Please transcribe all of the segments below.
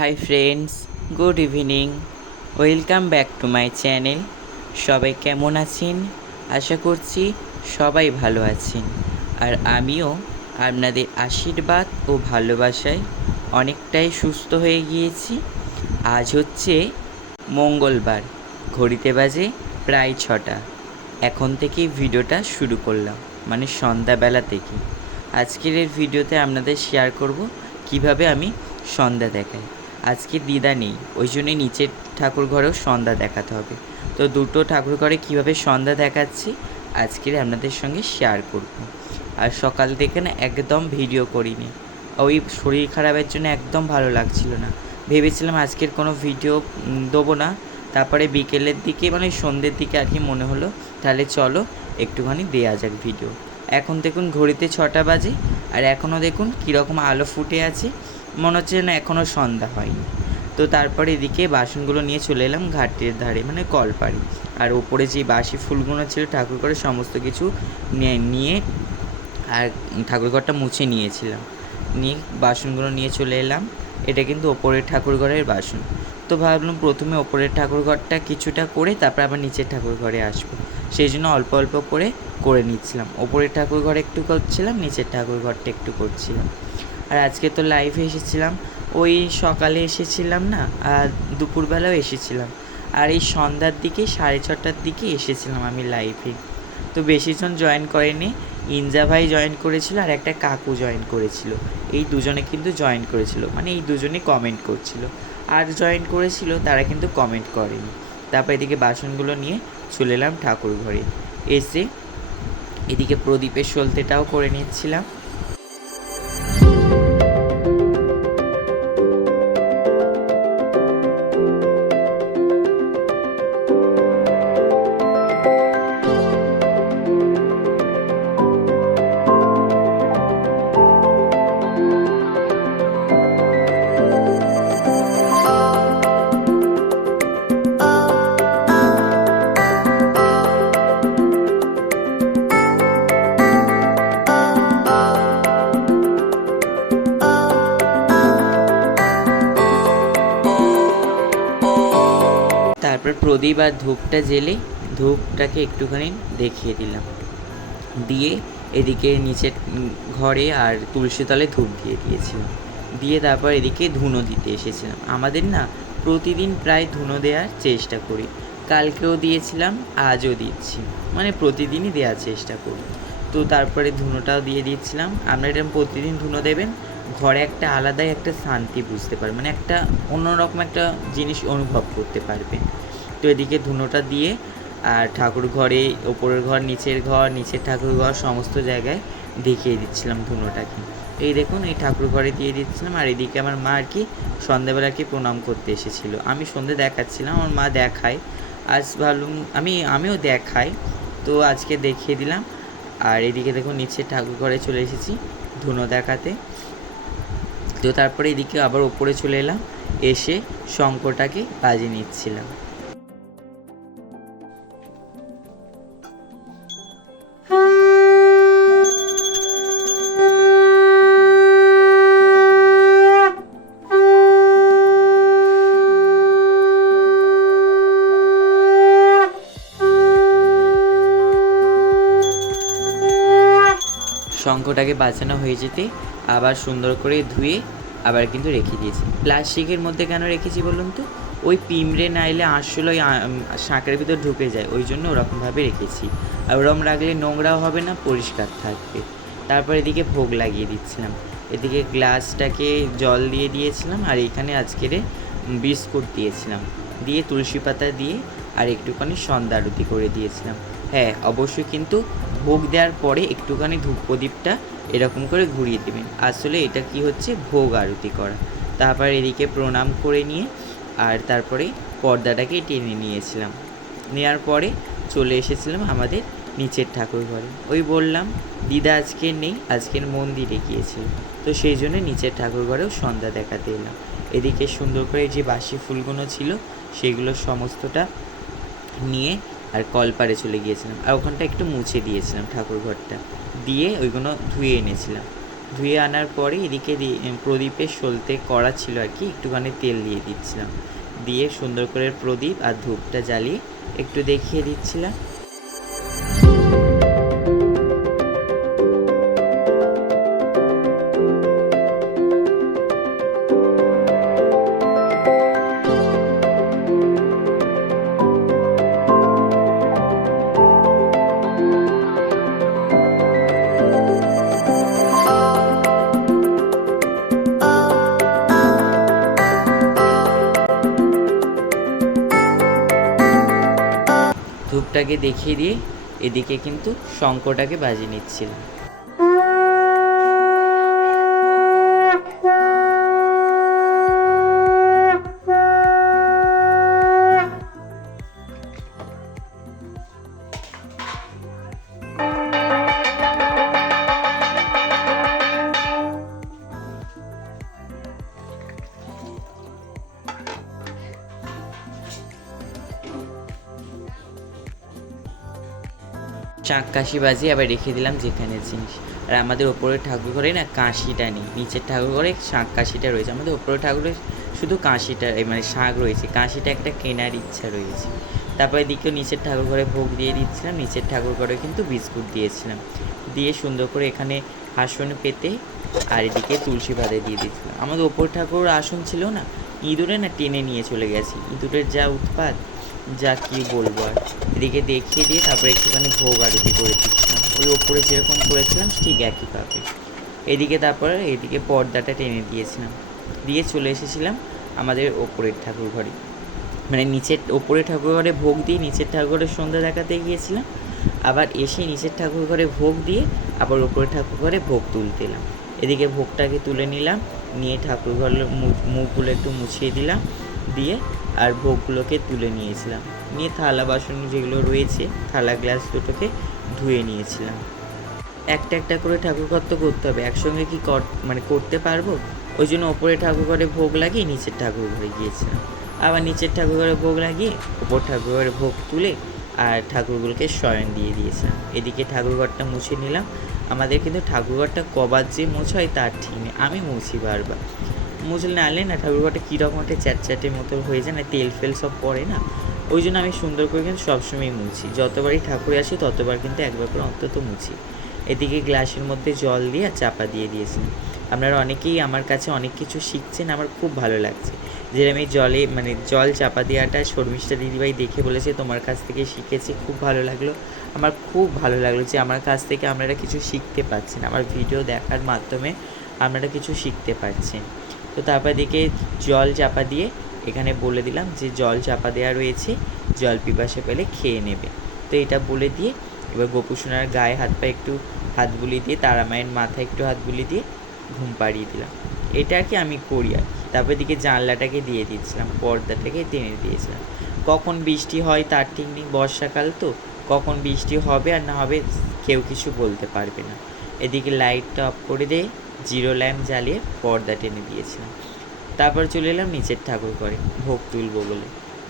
Hi friends, good evening. Welcome back to my channel. সবাই কেমন আছেন? আশা করছি সবাই ভালো আছেন। আর আমিও আপনাদের আশীর্বাদ ও ভালোবাসায় অনেকটাই সুস্থ হয়ে গিয়েছি। আজ হচ্ছে মঙ্গলবার, ঘড়িতে বাজে প্রায় 6টা। এখন থেকেই ভিডিওটা শুরু করলাম, মানে সন্ধ্যাবেলা থেকে। আজকের এই ভিডিওতে আপনাদের শেয়ার করব কিভাবে আমি সন্ধ্যা দেখাই। আজকে দিদা নেই, ওই জন্যই নিচের ঠাকুর ঘরেও সন্ধ্যা দেখাতে হবে। তো দুটো ঠাকুর ঘরে কীভাবে সন্ধ্যা দেখাচ্ছি আজকের আপনাদের সঙ্গে শেয়ার করব। আর সকাল থেকে না একদম ভিডিও করিনি, ওই শরীর খারাপের জন্য একদম ভালো লাগছিল না। ভেবেছিলাম আজকের কোনো ভিডিও দেবো না, তারপরে বিকেলের দিকে মানে সন্ধ্যের দিকে আর কি মনে হলো তাহলে চলো একটুখানি দেয়া যাক ভিডিও। এখন দেখুন ঘড়িতে 6টা বাজে, আর এখনও দেখুন কীরকম আলো ফুটে আছে, মনে হচ্ছে না এখনও সন্ধ্যা হয়নি। তো তারপরে এদিকে বাসনগুলো নিয়ে চলে এলাম ঘাটের ধারে, মানে কলপাড়ি। আর ওপরে যে বাসি ফুলগুলো ছিল ঠাকুর ঘরে সমস্ত কিছু নিয়ে আর ঠাকুরঘরটা মুছে নিয়েছিলাম, নিয়ে বাসনগুলো নিয়ে চলে এলাম। এটা কিন্তু ওপরের ঠাকুরঘরের বাসন। তো ভাবলাম প্রথমে ওপরের ঠাকুরঘরটা কিছুটা করে তারপর আবার নিচের ঠাকুরঘরে আসবো, সেই জন্য অল্প অল্প করে নিচ্ছিলাম। ওপরের ঠাকুরঘরে একটু করছিলাম, নিচের ঠাকুরঘরটা একটু করছিলাম। আর আজকে তো লাইভে এসেছিলাম, ওই সকালে এসেছিলাম না, আর দুপুরবেলাও এসেছিলাম, আর এই সন্ধ্যার দিকে 6:30টার দিকে এসেছিলাম আমি লাইভে। তো বেশিজন জয়েন করেনি, ইনজা ভাই জয়েন করেছিল আর একটা কাকু জয়েন করেছিল। এই দুজনে কিন্তু জয়েন করেছিল, মানে এই দুজনে কমেন্ট করছিল। আর জয়েন করেছিল তারা কিন্তু কমেন্ট করেনি। তারপর এদিকে বাসনগুলো নিয়ে চলে এলাম ঠাকুর ঘরে। এসে এদিকে প্রদীপের সলতেটাও করে নিচ্ছিলাম। তারপর প্রদীপ আর ধূপটা জেলে ধূপটাকে একটুখানি দেখিয়ে দিলাম, দিয়ে এদিকে নিচের ঘরে আর তুলসী তলে ধূপ দিয়ে দিয়েছিলাম। দিয়ে তারপর এদিকে ধুনো দিতে এসেছিলাম। আমাদের না প্রতিদিন প্রায় ধুনো দেওয়ার চেষ্টা করি, কালকেও দিয়েছিলাম, আজও দিচ্ছি, মানে প্রতিদিনই দেওয়ার চেষ্টা করি। তো তারপরে ধুনোটাও দিয়ে দিচ্ছিলাম। আপনারা এরকম প্রতিদিন ধুনো দেবেন, ঘরে একটা আলাদাই একটা শান্তি বুঝতে পারবেন, মানে একটা অন্যরকম একটা জিনিস অনুভব করতে পারবেন। তো এদিকে ধুনোটা দিয়ে আর ঠাকুর ঘরে ওপরের ঘর নিচের ঠাকুর ঘর সমস্ত জায়গায় দেখিয়ে দিচ্ছিলাম ধুনোটাকে। এই দেখুন এই ঠাকুর ঘরে দিয়ে দিচ্ছিলাম। আর এদিকে আমার মা আর কি সন্ধ্যাবেলা কি প্রণাম করতে এসেছিলো, আমি সন্ধে দেখাচ্ছিলাম, আমার মা দেখায়। আজ ভাবলাম আমিও দেখাই, তো আজকে দেখিয়ে দিলাম। আর এদিকে দেখুন নিচের ঠাকুর ঘরে চলে এসেছি ধুনো দেখাতে। তো তারপরে এদিকে আবার ওপরে চলে এলাম, এসে শঙ্খটাকে বাজিয়ে নিচ্ছিলাম। শঙ্খটাকে বাঁচানো হয়ে যেতে আবার সুন্দর করে ধুয়ে আবার কিন্তু রেখে দিয়েছি। প্লাস্টিকের মধ্যে কেন রেখেছি বলুন তো, ওই পিঁমড়ে নাইলে আসলে ওই শাঁখের ভিতর ঢুকে যায়, ওই জন্য ওরকমভাবে রেখেছি। আর ওরকম রাখলে নোংরাও হবে না, পরিষ্কার থাকবে। তারপর এদিকে ভোগ লাগিয়ে দিচ্ছিলাম, এদিকে গ্লাসটাকে জল দিয়ে দিয়েছিলাম, আর এইখানে আজকের বিস্কুট দিয়েছিলাম, দিয়ে তুলসী পাতা দিয়ে আর একটুখানি সন্ধ্যা আরতি করে দিয়েছিলাম। হ্যাঁ, অবশ্যই কিন্তু ভোগ দেওয়ার পরে একটুখানি ধূপ প্রদীপটা এরকম করে ঘুরিয়ে দেবেন, আসলে এটা কি হচ্ছে ভোগ আরতি করা। তারপর এদিকে প্রণাম করে নিয়ে আর তারপরে পর্দাটাকে টেনে নিয়েছিলাম, নেওয়ার পরে চলে এসেছিলাম আমাদের নিচের ঠাকুর ঘরে। ওই বললাম দিদা আজকে নেই, আজকের মন্দিরে গিয়েছিল, তো সেই জন্য নিচের ঠাকুর ঘরেও সন্ধ্যা দেখাতে এলাম। এদিকে সুন্দর করে যে বাসি ফুলগুলো ছিল সেগুলো সমস্তটা নিয়ে আর কলপাড়ে চলে গিয়েছিলাম, আর ওখানটা একটু মুছে দিয়েছিলাম ঠাকুর ঘরটা, দিয়ে ওইগুলো ধুয়ে এনেছিলাম। ধুয়ে আনার পরে এদিকে প্রদীপে সলতে করা ছিল আর কি, একটুখানি তেল দিয়ে দিচ্ছিলাম, দিয়ে সুন্দর করে প্রদীপ আর ধূপটা জ্বালিয়ে একটু দেখিয়ে দিচ্ছিলাম। ধূপটাকে দেখিয়ে দিয়ে এদিকে কিন্তু শঙ্খটাকে বাজিয়ে নিচ্ছিলাম। শাঁখ কাশি বাজিয়ে আবার রেখে দিলাম যেখানে জিনিস। আর আমাদের ওপরের ঠাকুর ঘরে না কাঁশিটা নেই, নিচের ঠাকুর ঘরে শাঁখ কাশিটা রয়েছে। আমাদের ওপরের ঠাকুরে শুধু কাঁশিটা মানে শাঁখ রয়েছে, কাঁশিটা একটা কেনার ইচ্ছা রয়েছে। তারপরে এদিকেও নিচের ঠাকুর ঘরে ভোগ দিয়ে দিচ্ছিলাম, নিচের ঠাকুর ঘরে কিন্তু বিস্কুট দিয়েছিলাম, দিয়ে সুন্দর করে এখানে আসন পেতে আর এদিকে তুলসী পাতা দিয়ে দিচ্ছিলাম। আমাদের ওপর ঠাকুর আসন ছিল না, ইঁদুরে না টেনে নিয়ে চলে গেছে, ইঁদুরের যা উৎপাত, যা কি বলবো আর। এদিকে দেখিয়ে দিয়ে তারপরে একটুখানি ভোগ আরতি করে দিচ্ছিলাম, ওই ওপরে যেরকম করেছিলাম ঠিক একইভাবে। এদিকে তারপরে এদিকে পর্দাটা টেনে দিয়েছিলাম, দিয়ে চলে এসেছিলাম আমাদের ওপরের ঠাকুর ঘরে, মানে নিচের ওপরের ঠাকুর ঘরে ভোগ দিয়ে নিচের ঠাকুর ঘরে সন্ধ্যা দেখাতে গিয়েছিলাম, আবার এসে নিচের ঠাকুর ঘরে ভোগ দিয়ে আবার ওপরের ঠাকুর ঘরে ভোগ তুলতে এলাম। এদিকে ভোগটাকে তুলে নিলাম, নিয়ে ঠাকুর ঘরের মুখগুলো একটু মুছিয়ে দিলাম, দিয়ে আর ভোগগুলোকে তুলে নিয়েছিলাম, নিয়ে থালা বাসন যেগুলো রয়েছে থালা গ্লাস দুটোকে ধুয়ে নিয়েছিলাম। একটা একটা করে ঠাকুর ঘর তো করতে হবে, একসঙ্গে কি মানে করতে পারবো, ওই জন্য ওপরে ঠাকুর ঘরে ভোগ লাগিয়ে নিচের ঠাকুর ঘরে গিয়েছিলাম, আবার নিচের ঠাকুর ঘরে ভোগ লাগিয়ে ওপর ঠাকুর ঘরে ভোগ তুলে আর ঠাকুরগুলোকে শয়ন দিয়ে দিয়েছিলাম। এদিকে ঠাকুরঘরটা মুছে নিলাম। আমাদের কিন্তু ঠাকুরঘরটা কবার যে মোছা হয় তার ঠিক নেই, আমি মুছি বারবার, মুছলে নাহলে না ঠাকুরঘরটা কীরকম একটা চ্যাটচ্যাটের মতো হয়ে যায় না, তেল ফেল সব পড়ে না, ওই জন্য আমি সুন্দর করে কিন্তু সবসময় মুছি, যতবারই ঠাকুরে আসি ততবার কিন্তু একবার করে অন্তত মুছি। এদিকে গ্লাসের মধ্যে জল দিয়ে আর চাপা দিয়ে দিয়েছিলাম। আপনারা অনেকেই আমার কাছে অনেক কিছু শিখছেন, আমার খুব ভালো লাগছে। যেরকম এই জলে মানে জল চাপা দেওয়াটা শর্মিষ্ঠা দিদিভাই দেখে বলেছে তোমার কাছ থেকে শিখেছি, খুব ভালো লাগলো। আমার খুব ভালো লাগলো যে আমার কাছ থেকে আপনারা কিছু শিখতে পারছেন, আমার ভিডিও দেখার মাধ্যমে আপনারা কিছু শিখতে পারছেন। তো তারপর দিকে জল চাপা দিয়ে এখানে বলে দিলাম যে জল চাপা দেওয়া রয়েছে, জল পিপাসা পেলে খেয়ে নেবে। তো এটা বলে দিয়ে এবার গোপুসোনার গায়ে হাত পা একটু হাত বুলিয়ে দিয়ে তারা মায়ের মাথায় একটু হাত বুলিয়ে দিয়ে ঘুম পাড়িয়ে দিলাম। এটা আর কি আমি করি আর কি। তারপর দিকে জানলাটাকে দিয়ে দিয়েছিলাম, পর্দাটাকে টেনে দিয়েছিলাম। কখন বৃষ্টি হয় তার ঠিক নেই, বর্ষাকাল তো কখন বৃষ্টি হবে আর না হবে কেউ কিছু বলতে পারবে না। এদিকে লাইটটা অফ করে দিয়ে জিরো ল্যাম্প জ্বালিয়ে পর্দা টেনে দিয়েছিলাম। তারপর চলে এলাম নিচের ঠাকুর ঘরে ভোগ তুলবো বলে,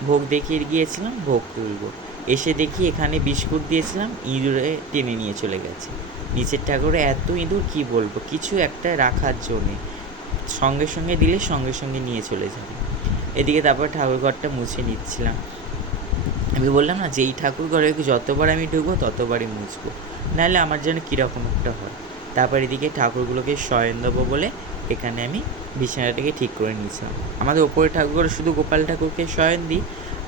ভোগ দেখিয়ে গিয়েছিলাম ভোগ তুলবো, এসে দেখি এখানে বিস্কুট দিয়েছিলাম, ইঁদুরে টেনে নিয়ে চলে গেছে। নিচের ঠাকুরে এত ইঁদুর কি বলবো, কিছু একটা রাখার জন্যে, সঙ্গে সঙ্গে দিলে সঙ্গে সঙ্গে নিয়ে চলে যাবে। এদিকে তারপর ঠাকুর ঘরটা মুছে নিচ্ছিলাম। আমি বললাম না যে এই ঠাকুর ঘরে যতবার আমি ঢুকবো ততবারই মুছবো, নাহলে আমার যেন কীরকম একটা হয়। তারপর এদিকে ঠাকুরগুলোকে শয়ন দেবো বলে এখানে আমি বিছানাটাকে ঠিক করে নিয়েছিলাম। আমাদের ওপরের ঠাকুর ঘরে শুধু গোপাল ঠাকুরকে শয়ন দিই,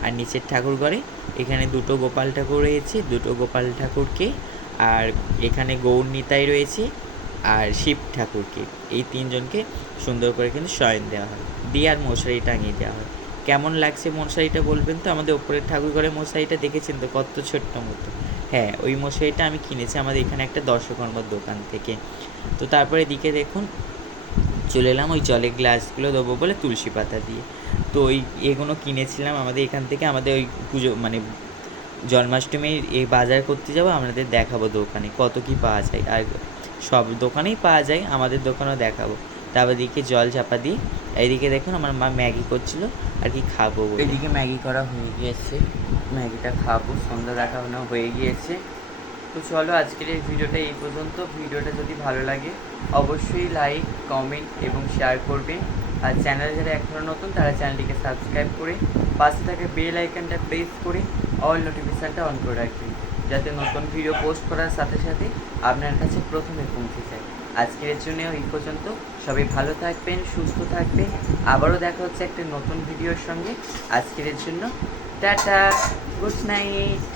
আর নিচের ঠাকুর ঘরে এখানে দুটো গোপাল ঠাকুর রয়েছে, দুটো গোপাল ঠাকুরকে, আর এখানে গৌর নিতাই রয়েছে আর শিব ঠাকুরকে, এই তিনজনকে সুন্দর করে কিন্তু শয়ন দেওয়া হয়, দিয়ে আর মশারি টাঙিয়ে দেওয়া হয়। কেমন লাগছে মশারিটা বলবেন তো? আমাদের ওপরের ঠাকুর ঘরে মশারিটা দেখেছেন তো কত ছোট্ট মতো, হ্যাঁ ওই মশারিটা আমি কিনেছি আমাদের এখানে একটা দর্শকর্মার দোকান থেকে। তো তারপরে এদিকে দেখুন চলে এলাম ওই জলের গ্লাসগুলো দেবো বলে তুলসী পাতা দিয়ে। তো ওই এগুলো কিনেছিলাম আমাদের এখান থেকে, আমাদের ওই পুজো মানে জন্মাষ্টমীর এই বাজার করতে যাবো, আপনাদের দেখাবো দোকানে কত কী পাওয়া যায়, আর সব দোকানেই পাওয়া যায়, আমাদের দোকানেও দেখাবো। তারপর দিকে জল চাপা দিই। এইদিকে দেখুন আমার মা ম্যাগি করছিল আর কি খাবো, এদিকে ম্যাগি করা হয়ে গিয়েছে, ম্যাগিটা খাবো, সন্ধ্যা দেখানো হয়ে গিয়েছে। তো চলো আজকের এই ভিডিওটা এই পর্যন্ত। ভিডিওটা যদি ভালো লাগে অবশ্যই লাইক, কমেন্ট এবং শেয়ার করবে। আর চ্যানেলে যারা এখনও নতুন তারা চ্যানেলটিকে সাবস্ক্রাইব করে পাশে থাকা বেল আইকনটা প্রেস করে অল নোটিফিকেশানটা অন করে রাখবেন, যাতে নতুন ভিডিও পোস্ট করার সাথে সাথে আপনার কাছে প্রথমে পৌঁছে যায়। আজকের জন্য এই পর্যন্ত। সবাই ভালো থাকবেন, সুস্থ থাকবেন। আবারও দেখা হচ্ছে একটা নতুন ভিডিওর সঙ্গে। আজকের জন্য টাটা, গুড নাইট।